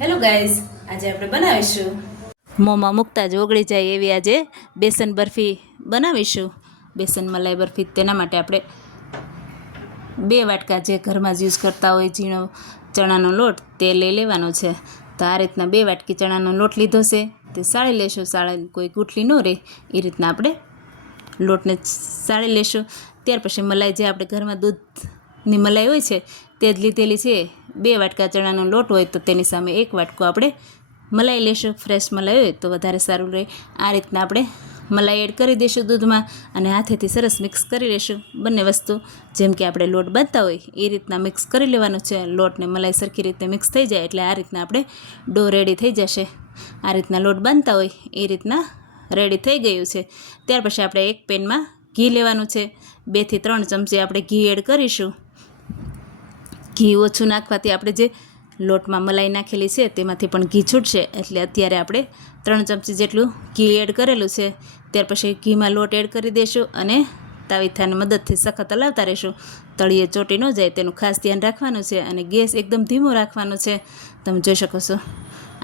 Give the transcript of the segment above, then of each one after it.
Hello guys, આજે આપણે બનાવીશું મોંમાં મૂકતા જ ઓગળી જાય એવી આજે બેસન બરફી બનાવીશું. બેસન મલાઈ બરફી. તેના માટે આપણે 2 વાટકા જે ઘરમાં જ યુઝ કરતા હોય ઝીણો ચણાનો લોટ તે લઈ લેવાનો છે. તો આ રીતના 2 વાટકી ચણાનો લોટ લીધો છે, તે સાળી લેશું. સાળીને કોઈ ગુઠલી ન રહે એ રીતના આપણે લોટને સાળી લેશું. ત્યાર પછી મલાઈ જે આપણે ઘરમાં દૂધની મલાઈ હોય છે તે જ લીધેલી છે. 2 વાટકા ચણાનો લોટ હોય તો તેની સામે 1 વાટકો આપણે મલાઈ લેશું. ફ્રેશ મલાઈ હોય તો વધારે સારું રહે. આ રીતના આપણે મલાઈ એડ કરી દઈશું દૂધમાં અને હાથેથી સરસ મિક્સ કરી લઈશું. બંને વસ્તુ જેમ કે આપણે લોટ બાંધતા હોય એ રીતના મિક્સ કરી લેવાનું છે. લોટને મલાઈ સરખી રીતે મિક્સ થઈ જાય એટલે આ રીતના આપણે ડો રેડી થઈ જશે. આ રીતના લોટ બાંધતા હોય એ રીતના રેડી થઈ ગયું છે. ત્યાર પછી આપણે એક પેનમાં ઘી લેવાનું છે. 2 થી 3 ચમચી આપણે ઘી એડ કરીશું. ઘી ઓછું નાખવાથી આપણે જે લોટમાં મલાઈ નાખેલી છે તેમાંથી પણ ઘી છૂટશે, એટલે અત્યારે આપણે 3 ચમચી જેટલું ઘી એડ કરેલું છે. ત્યાર પછી ઘીમાં લોટ એડ કરી દઈશું અને તાવીથાની મદદથી સખત હલાવતા રહીશું. તળિયે ચોટી ન જાય તેનું ખાસ ધ્યાન રાખવાનું છે અને ગેસ એકદમ ધીમો રાખવાનો છે. તમે જોઈ શકો છો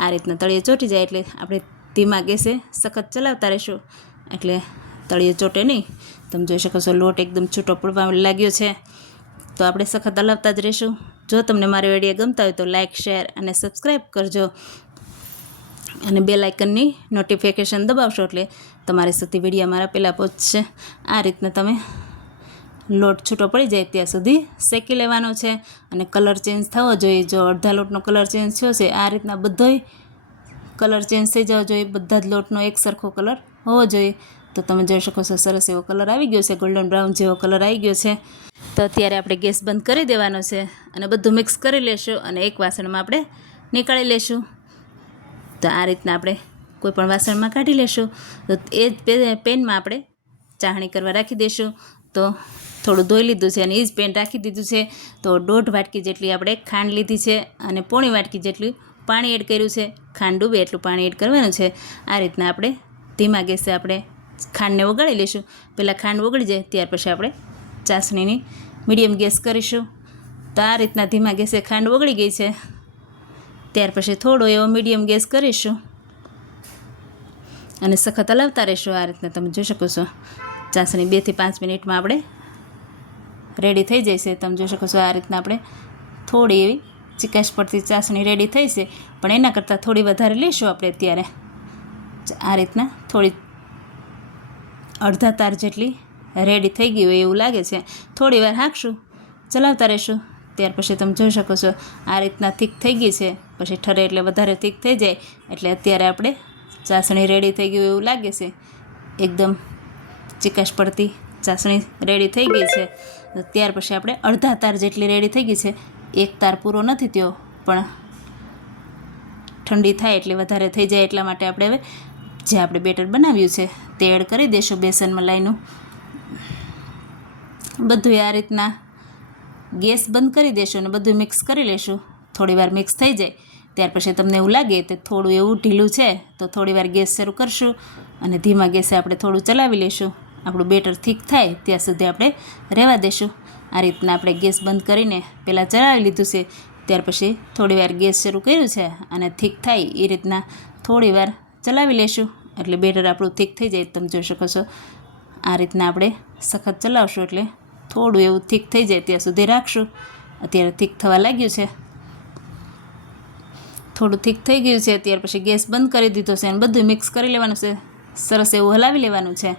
આ રીતના તળિયે ચોટી જાય એટલે આપણે ધીમા ગેસે સખત ચલાવતા રહીશું, એટલે તળિયે ચોટે નહીં. તમે જોઈ શકો છો લોટ એકદમ છૂટો પડવા લાગ્યો છે, તો આપણે સખત હલાવતા જ રહીશું. જો તમને મારો વિડીયો ગમતા હોય તો લાઇક, શેર અને સબસ્ક્રાઈબ કરજો અને બેલ આઇકનની નોટિફિકેશન દબાવશો એટલે તમારી સુધી વિડીયો મારા પહેલાં પહોંચશે. આ રીતના તમે લોટ છૂટો પડી જાય ત્યાં સુધી શેકી લેવાનો છે અને કલર ચેન્જ થવો જોઈએ. જો અડધા લોટનો કલર ચેન્જ થયો છે આ રીતના બધોય કલર ચેન્જ થઈ જવો જોઈએ. બધા જ લોટનો એક સરખો કલર હોવો જોઈએ. તો તમે જોઈ શકો છો સરસ એવો કલર આવી ગયો છે, ગોલ્ડન બ્રાઉન જેવો કલર આવી ગયો છે. તો અત્યારે આપણે ગેસ બંધ કરી દેવાનો છે અને બધું મિક્સ કરી લેશું અને એક વાસણમાં આપણે નીકાળી લેશું. તો આ રીતના આપણે કોઈ પણ વાસણમાં કાઢી લેશું. તો એ જ પેનમાં આપણે ચાસણી કરવા રાખી દઈશું. તો થોડું ધોઈ લીધું છે અને એ જ પેન રાખી દીધું છે. તો 1.5 વાટકી જેટલી આપણે ખાંડ લીધી છે અને 1.5 વાટકી જેટલું પાણી એડ કર્યું છે. ખાંડ ડૂબે એટલું પાણી એડ કરવાનું છે. આ રીતના આપણે ધીમા ગેસે આપણે ખાંડને ઓગાળી લઈશું. પહેલાં ખાંડ ઓગળી જાય ત્યાર પછી આપણે ચાસણીની મીડિયમ ગેસ કરીશું. તો આ રીતના ધીમા ગેસે ખાંડ ઓગળી ગઈ છે. ત્યાર પછી થોડો એવો મીડિયમ ગેસ કરીશું અને સખત હલાવતા રહીશું. આ રીતના તમે જોઈ શકો છો ચાસણી 2 થી 5 મિનિટમાં આપણે રેડી થઈ જાય છે. તમે જોઈ શકો છો આ રીતના આપણે થોડી એવી ચીકાશ પડતી ચાસણી રેડી થઈ છે, પણ એના કરતાં થોડી વધારે લઈશું આપણે અત્યારે. આ રીતના થોડી અડધા તાર જેટલી રેડી થઈ ગઈ હોય એવું લાગે છે. થોડી વાર હાંકશું, ચલાવતા રહીશું. ત્યાર પછી તમે જોઈ શકો છો આ રીતના થીક થઈ ગઈ છે. પછી ઠરે એટલે વધારે થીક થઈ જાય એટલે અત્યારે આપણે ચાસણી રેડી થઈ ગયું એવું લાગે છે. એકદમ ચીકાશ પડતી ચાસણી રેડી થઈ ગઈ છે. ત્યાર પછી આપણે અડધા તાર જેટલી રેડી થઈ ગઈ છે. એક તાર પૂરો નથી થયો, પણ ઠંડી થાય એટલે વધારે થઈ જાય એટલા માટે આપણે હવે જે આપણે બેટર બનાવ્યું છે તે એડ કરી દઈશું. બેસન મલાઈનું બધું આ રીતના ગેસ બંધ કરી દઈશું અને બધું મિક્સ કરી લઈશું. થોડી વાર મિક્સ થઈ જાય ત્યાર પછી તમને એવું લાગે કે થોડું એવું ઢીલું છે તો થોડી વાર ગેસ શરૂ કરશું અને ધીમા ગેસે આપણે થોડું ચલાવી લઈશું. આપણું બેટર થીક થાય ત્યાં સુધી આપણે રહેવા દઈશું. આ રીતના આપણે ગેસ બંધ કરીને પહેલાં ચલાવી લીધું છે. ત્યાર પછી થોડી વાર ગેસ શરૂ કર્યું છે અને થીક થાય એ રીતના થોડી વાર ચલાવી લઈશું એટલે બેટર આપણું થીક થઈ જાય. તમે જોઈ શકો છો આ રીતના આપણે સખત ચલાવશું એટલે થોડું એવું થીક થઈ જાય ત્યાં સુધી રાખશું. અત્યારે થીક થવા લાગ્યું છે, થોડું થીક થઈ ગયું છે. ત્યાર પછી ગેસ બંધ કરી દીધો છે અને બધું મિક્સ કરી લેવાનું છે. સરસ એવું હલાવી લેવાનું છે.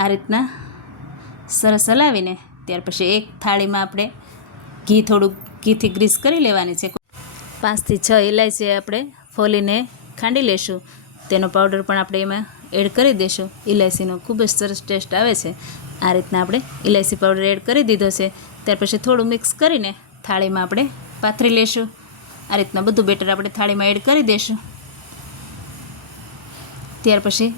આ રીતના સરસ હલાવીને ત્યાર પછી એક થાળીમાં આપણે થોડુંક ઘીથી ગ્રીસ કરી લેવાની છે. 5 થી 6 ઇલાયચી આપણે ફોલીને ખાંડી લેશું. તેનો પાવડર પણ આપણે એમાં એડ કરી દઈશું. ઇલાયચીનો ખૂબ જ સરસ ટેસ્ટ આવે છે. આ રીતના આપણે ઇલાયચી પાવડર એડ કરી દીધો છે. ત્યાર પછી થોડું મિક્સ કરીને થાળીમાં આપણે પાથરી લેશું. આ રીતના બધું બેટર આપણે થાળીમાં એડ કરી દઈશું. ત્યાર પછી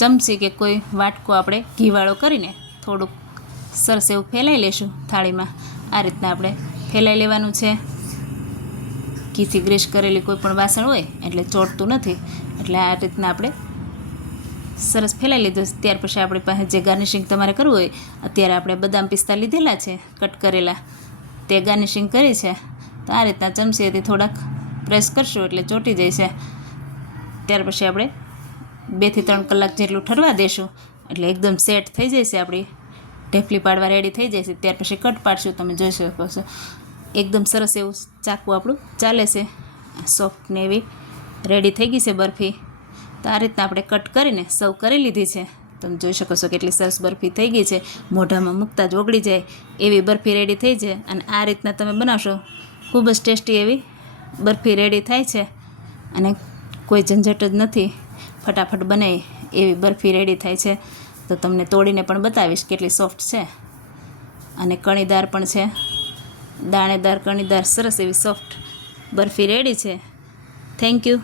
ચમચી કે કોઈ વાટકો આપણે ઘીવાળો કરીને થોડુંક સરસ એવું ફેલાઈ લેશું થાળીમાં. આ રીતના આપણે ફેલાઈ લેવાનું છે. ઘીથી ગ્રીસ કરેલી કોઈ પણ વાસણ હોય એટલે ચોટતું નથી, એટલે આ રીતના આપણે સરસ ફેલાઈ લીધું. ત્યાર પછી આપણી પાસે જે ગાર્નિશિંગ તમારે કરવું હોય, અત્યારે આપણે બદામ પિસ્તા લીધેલા છે કટ કરેલા, તે ગાર્નિશિંગ કરી છે. તો આ રીતના ચમચીથી થોડાક પ્રેસ કરશું એટલે ચોંટી જશે. ત્યાર પછી આપણે 2 થી 3 કલાક જેટલું ઠરવા દેશું એટલે એકદમ સેટ થઈ જશે. આપણી ઢેફલી પાડવા રેડી થઈ જશે. ત્યાર પછી કટ પાડશું. તમે જોઈ શકો છો એકદમ સરસ એવું ચાકુ આપણું ચાલે છે. સોફ્ટ ને એવી રેડી થઈ ગઈ છે બરફી. તો આ રીતના આપણે કટ કરીને સર્વ કરી લીધી છે. તમે જોઈ શકો છો કેટલી સરસ બરફી થઈ ગઈ છે. મોઢામાં મૂકતા જ ઓગળી જાય એવી બરફી રેડી થઈ છે. અને આ રીતના તમે બનાવશો ખૂબ જ ટેસ્ટી એવી બરફી રેડી થાય છે. અને કોઈ ઝંઝટ જ નથી, ફટાફટ બને એવી બરફી રેડી થાય છે. તો તમને તોડીને પણ બતાવીશ કેટલી સોફ્ટ છે અને કણીદાર પણ છે. દાણેદાર કણીદાર સરસ એવી સોફ્ટ બરફી રેડી છે. Thank you.